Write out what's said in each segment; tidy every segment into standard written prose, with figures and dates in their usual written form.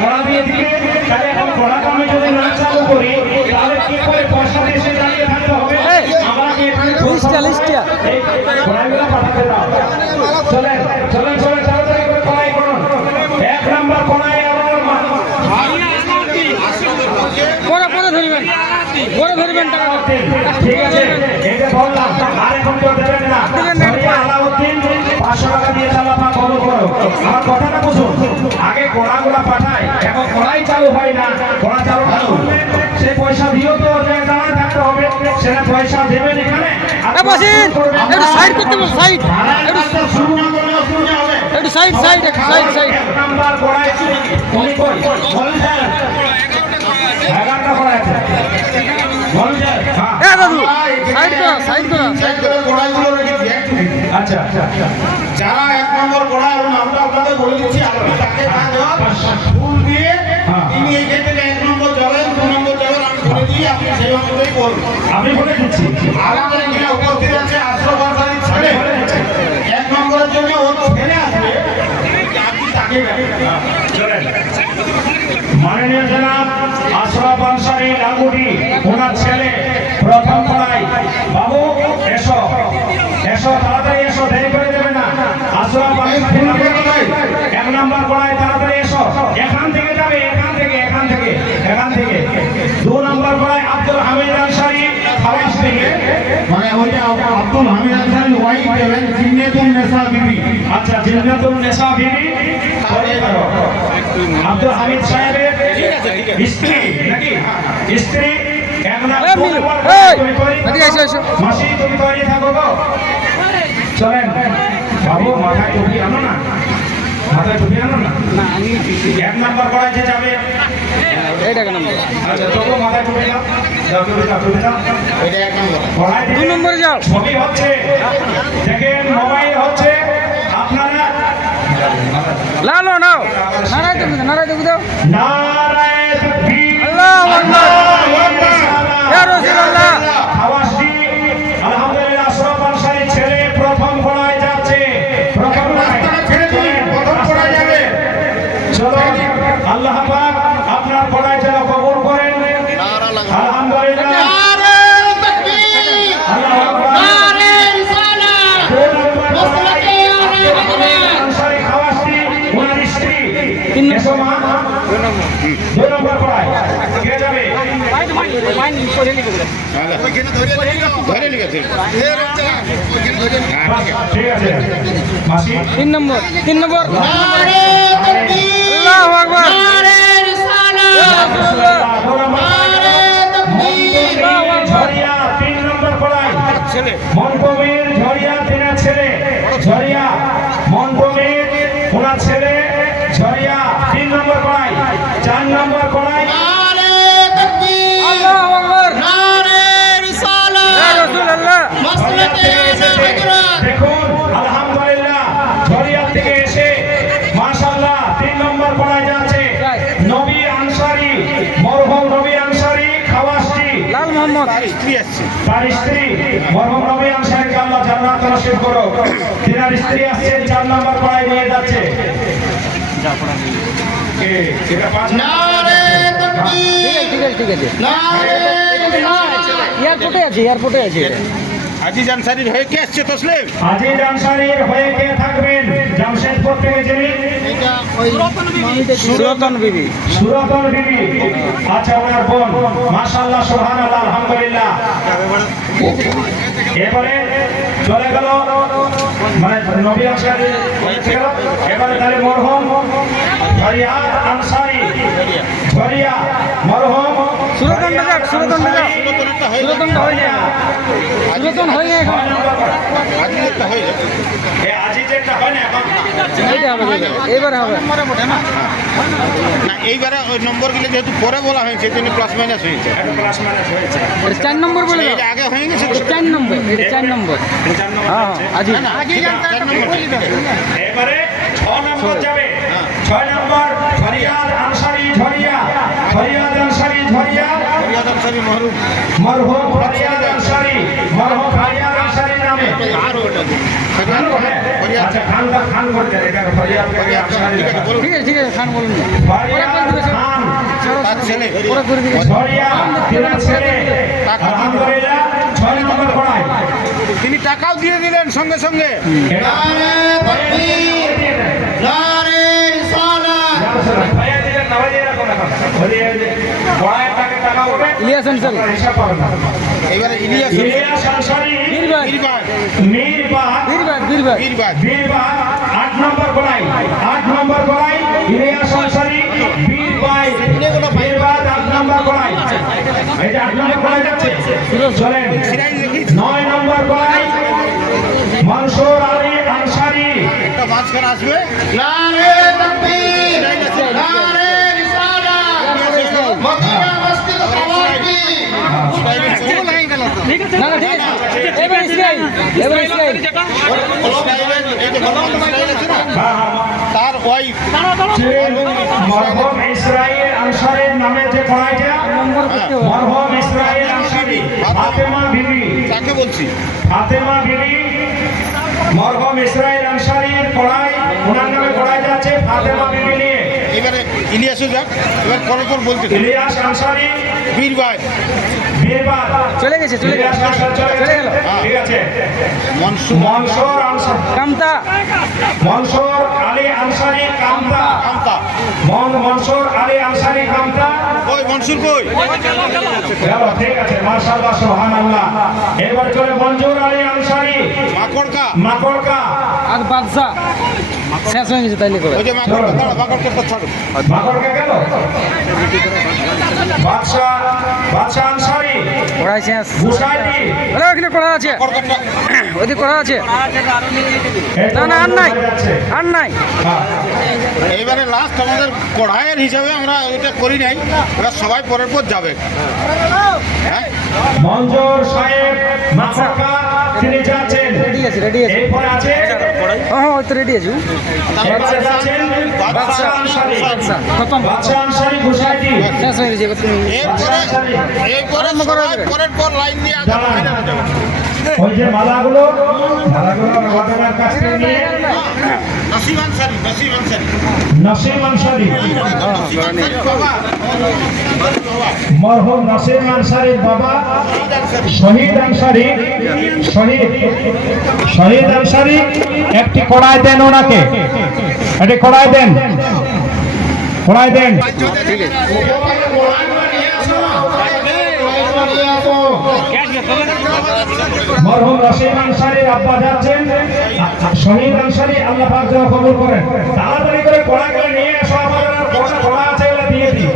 কড়া দিয়ে দিলে তাহলে এখন কড়াটা আমি যদি না চালু করি তাহলে কি করে পয়সা দিয়ে এসে দাঁড়িয়ে থাকতে হবে? আমাকে লিস্টটা এই কড়াইগুলো পাঠাতে দাও। চলেন চলেন চলেন তাড়াতাড়ি করে কড়াই করুন। 1 নাম্বার কড়াই আমার পরে ধরবেন টাকা। ঠিক আছে, এটা বললাম। আর এখন কেউ দেবেন না। আলাউদ্দিন 500 টাকা দিয়ে চালাপা বন্ধ করো। আমার কথাটা বুঝুন। আগে কড়াগুলা পাঠায়, এখন কড়াই চালু হয় না। কড়া চালু করলে সেই পয়সা দিও তো দাঁড়ায় থাকতে হবে। সেটা পয়সা দেবেন এখানে। সাইড করতে বল, সাইড শুরু না করলে অসুবিধা হবে। একটু side side side side. 1 number কড়াই উনি কই বলেন স্যার 11টা কড়াই আছে বলেন স্যার। হ্যাঁ দাদু সাইড করা সাইড করা সাইড করা। কড়াইগুলো রেখে আচ্ছা যারা 1 নম্বর কড়াই এবং আমরা আপনাদের বলে দিচ্ছি আপনি তাকে না দেওয়া ফুল দিয়ে তিনি এইখান থেকে 1 নম্বর যাবেন 2 নম্বর যাবেন আমি বলে দিই আপনি সেই অনুযায়ী করুন। আমি বলে দিচ্ছি। আমাদের এখানে উপস্থিত আছে আশরাফ আনসারীর ছেলে 1 নম্বরের জন্য ওর ছেলে আসবে আপনি তাকে চলেন মাননীয় জনাব আশরাফ আনসারী লাগুড়ি ওনার ছেলে প্রথম কড়াই। বাবু এসো এসো তাড়াতাড়ি এসো, দেরি করে দেবে না। আশরাফ আনসারী 1 নাম্বার কড়াই তাড়াতাড়ি এসো। এখান থেকে যাবে, এখান থেকে এখান থেকে এখান থেকে। 2 নাম্বার কড়াই আব্দুল হামিদ আনসারী খাওয়াস থেকে। মানে ওইটা আব্দুল হামিদ আনসারীর ওয়াইফ দেবেন জিন্নাতুন নেসা বিবি। আচ্ছা জিন্নাতুন নেসা বিবি আব্দুল হামিদ সাহেবের স্ত্রী নাকি? স্ত্রী। মাসি তুমি তৈরি থাকো গো। চলেন বাবু মাথায় টুপি আনো না, মাথায় টুপি আনো না। 1 নাম্বার কড়াই যে যাবে এইটাকে নাম্বার। আচ্ছা তবু মাথায় টুপি দাও, দাও টুপি দাও, টুপি দাও। এটা 1 নম্বর কড়াই 2 নম্বরে যাও। ছবি হচ্ছে দেখেন, মোবাইল হচ্ছে। আপনারা লালো নাও নারায় দেবো দাও। নারায়ে তাকবীর, আল্লাহু আকবার, ইয়া রাসূলুল্লাহ। আওয়াজটি আলহামদুলিল্লাহ আশরাফ আনসারীর ছেলে প্রথম কড়াই যাচ্ছে। প্রথম রাস্তাটা ছেড়ে দিন, প্রথম কড়াই যাবে। চলো আল্লাহ পাক আপনার কড়াই যেন কবুল করেন। আলহামদুলিল্লাহ নারে তাকবীর, আল্লাহু আকবার। নারে রিসালাত, আনসারী খাওয়াসটি ওনার স্ত্রী। এসো মা। 2 নম্বর কড়াই কে যাবে? ধরে লিখেছে ঠিক আছে মাসি। 3 নম্বর 3 নম্বর। নারে তাকবীর, আল্লাহু আকবার, নারে রিসালাত, ইয়া রাসূলুল্লাহ। নারে তাকবীর। ঝরিয়া 3 নম্বর কড়াই মনকমির ঝরিয়া তিনার ছেলে ঝরিয়া মনকমির ওনার ছেলে ঝরিয়া 3 নম্বর কড়াই। 4 নম্বর কড়াই নারে তাকবীর, আল্লাহু আকবার, নারে রিসালাত, ইয়া রাসূলুল্লাহ। মাসলাকে হযরত। দেখুন আলহামদুলিল্লাহ ঝরিয়া থেকে এসে মাশাআল্লাহ 3 নম্বর কড়াই যাচ্ছে নবী আনসারী, মরহুম নবী আনসারী খাওয়াসটি। লাল মোহাম্মদ তার স্ত্রী মরহুম নবী আনসারীকে আল্লাহ জান্নাত নসিব করো। তিনার স্ত্রী আসছেন 4 নম্বর কড়াই নিয়ে যাচ্ছে। এটা 5 নারে তাকবীর, ঠিক আছে ঠিক আছে। নারে এয়ারপোর্টে আছে এয়ারপোর্টে আছে। আজিজ আনসারীর হয়ে কে আসছে তসলিম? আজিজ আনসারীর হয়ে কে থাকবেন? জামশেদপুর থেকে যিনি সুরতন বিবি। সুরতন বিবি। আচ্ছা ওনার বোন। মাশাআল্লাহ সুবহানাল্লাহ আলহামদুলিল্লাহ। এবারে চলে গেল মানে নবী আনসারী হয়ে গেল। এবারে তাহলে মরহুম ঝরিয়া আনসারী ঝরিয়া মরহুম সুরতন বাজার সুরতন বাজার সুরতনটা হয়ে যায় সুরতন হয়ে যায় এখন। আজিজেরটা হয়ে যাবে। আজিজেরটা হয় না এখন। এইটা হবে এবারে হবে। না এইবারে ওই নম্বরগুলো যেহেতু পরে বলা হয়েছে সেই জন্য প্লাস মাইনাস হয়েছে। একটা প্লাস মাইনাস হয়েছে। এটা 4 নম্বর বলে দাও। এটা আগে হয়ে গেছে তো। 4 নম্বর, এটা 4 নম্বর। চার নম্বর হ্যাঁ হচ্ছে। আজি না, ঠিক আছে, 4 নম্বর ঠিক আছে। এবারে 6 নম্বর যাবে। 6 নম্বর ফরিয়াদ আনসারী ঝরিয়া, ফরিয়াদ আনসারী ঝরিয়া ফরিয়াদ আনসারী মহরুম। মরহুম ফরিয়াদ আনসারী, মরহুম ফরিয়াদ আনসারীর নামে। আর ওটা আচ্ছা খান করতে এটা ফরিয়াদ আনসারী। ঠিক আছে খান বলুন। ফরিয়াদ ছেলে ওরা করে দিকে ঝরিয়া তিনার ছেলে আলহামদুলিল্লাহ 6 নম্বর ঘোড়ায় তিনি টাকাও দিয়ে দিলেন সঙ্গে সঙ্গে এটা ভাইয়া দিলেন না ভাইয়া এরকম এখন ঘোড়ায় টাকা উঠে ইলিয়াস আনসারি হিসাব পাবেন না এবারে ইলিয়াস ইলিয়াস আনসারী বীরবাদ বীরবাদ মিরবাদ বীরবাদ বীরবাদ বীরবাদ বীরবাদ 8 নম্বর গোলাই 8 নম্বর গোলাই ইলিয়াস আনসারী বীরবাদ 8 নম্বর গোলাই এই যে 8 নম্বর গোলাই যাচ্ছে চলেন 9 নম্বর গোলাই মনসুর আলী আনসারী একটা মাঝখানে আসবে না না ঠিক আছে এবার ইসরাইল তার ওয়াইফ মরহুম ইসরাইল আনসারীর নামে যে গোলাইটা নম্বর করতে হবে মরহুম ইসরাইল আনসারী ফাতেমা বিবি তাকে বলছি ফাতেমা বিবি মরহুম ইসরাইল আনসারীর পড়াই ওনার নামে পড়াই যাচ্ছে ফাতেমা বিবি নিয়ে এবারে ইলিয়াসও যাক এবার পর বলতে থাক। ইলিয়াস আনসারী বীরবাদ বীরবাদ চলে গেছে ইলিয়াস আনসারী চলে চলে গেছে গেল ঠিক আছে মনসুর মনসুর আনসারী কামতা মনসুর আলী আনসারী কামতা কামতা মনসুর আলী আনসারী কামতা ওই মনসুর কই গেল ঠিক আছে মাশাআল্লাহ সুবহানাল্লাহ এবার চলে মনসুর আলী আনসারী মাকড়কা মাকড়কা আর বাদশা শেষ হয়ে গেছে তাইলে করে ওই যে মাকড়কা দাঁড়া মাকড়কা ছাড়ো মাকড়কা গেল বাদশা আনসারী পড়াই শেষ বুসাইদি আরে ওখানে করা আছে মাকড়কাটা ওইদিকে করা আছে না না আর নাই আর নাই এইবারে লাস্ট আমাদের কড়াইয়ের হিসাবে আমরা এটা করি নাই এবার সবাই পরের পর যাবে হ্যাঁ মঞ্জুর সাহেব মাকড়কা তিনি যাচ্ছেন রেডি আছে এরপরে আছে হ্যাঁ ওই তো রেডি আছে এরপরে যাচ্ছেন বাদশা আনসারী আচ্ছা খতম বাদশা আনসারী বুসাইদি শেষ হয়ে গেছে এবার তুমি এরপরে সবাই পরের পর লাইন দিয়ে আগে ফাইনালে যাবে ওই যে মালাগুলো ঘটনার কাছ থেকে নিয়ে নসিম আনসারি নসিম আনসারী বাবা মরহুম নসিম আনসারীর বাবা শহীদ আনসারী একটি কড়াই দেন ওনাকে একটি কড়াই দেন ঠিক আছে মরহুম নসিম আনসারীর আব্বা যাচ্ছেন শহীদ আনসারী আল্লাহ পাক যেন কবুল করেন তাড়াতাড়ি করে কড়াইগুলো নিয়ে এসো আমাদের আর কড়া আছে এগুলো দিয়ে দিই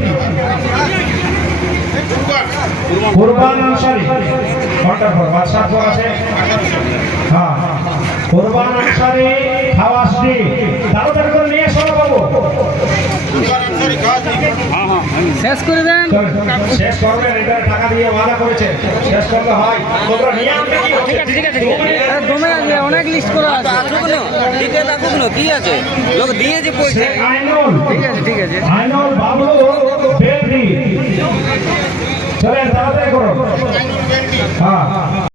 কুরবান আনসারী ঘন্টার পর বাদশাহ পর আছে হ্যাঁ কুরবান আনসারী খাওয়াসটি তাড়াতাড়ি করে নিয়ে এসো বাবু শেষ করে দেন শেষ করবেন এটা টাকা দিয়ে ওয়াদা করেছেন শেষ করলে হয় তোমরা নিয়ে আসবে কি ঠিক আছে আরে দমে আছে অনেক লিস্ট করা আছে কি আছে লোক দিয়েছে পয়সা আইনুল ঠিক আছে আইনুল বাবলু বেলডি চলেন তাড়াতাড়ি করো হ্যাঁ